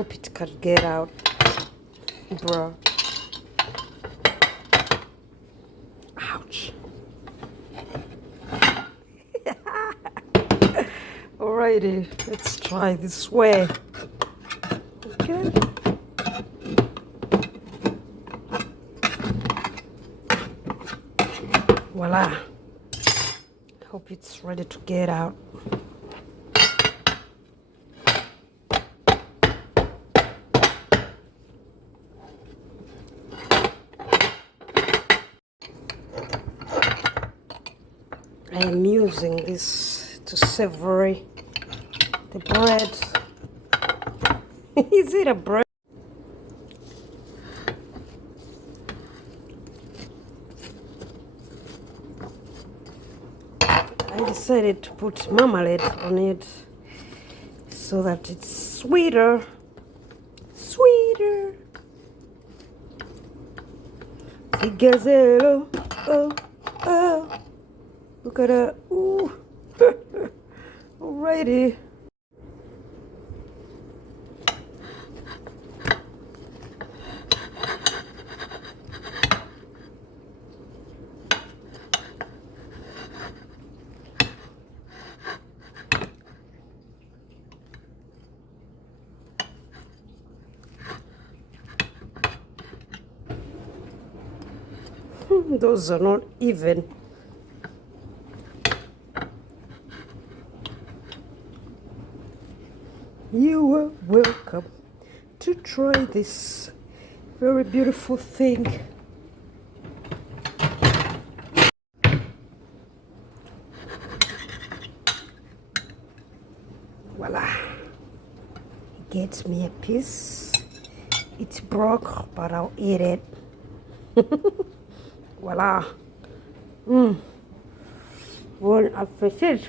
hope it can get out, bro. Ouch. Alrighty, let's try this way. Okay. Voila. Hope it's ready to get out. I am using this to savor the bread. Is it a bread? I decided to put marmalade on it so that it's sweeter. Sweeter. The gazelle, oh, oh. Look at that. Ooh. Alrighty. Those are not even. You are welcome to try this very beautiful thing. Voila. It gets me a piece. It's broke, but I'll eat it. Voila. Bon appétit.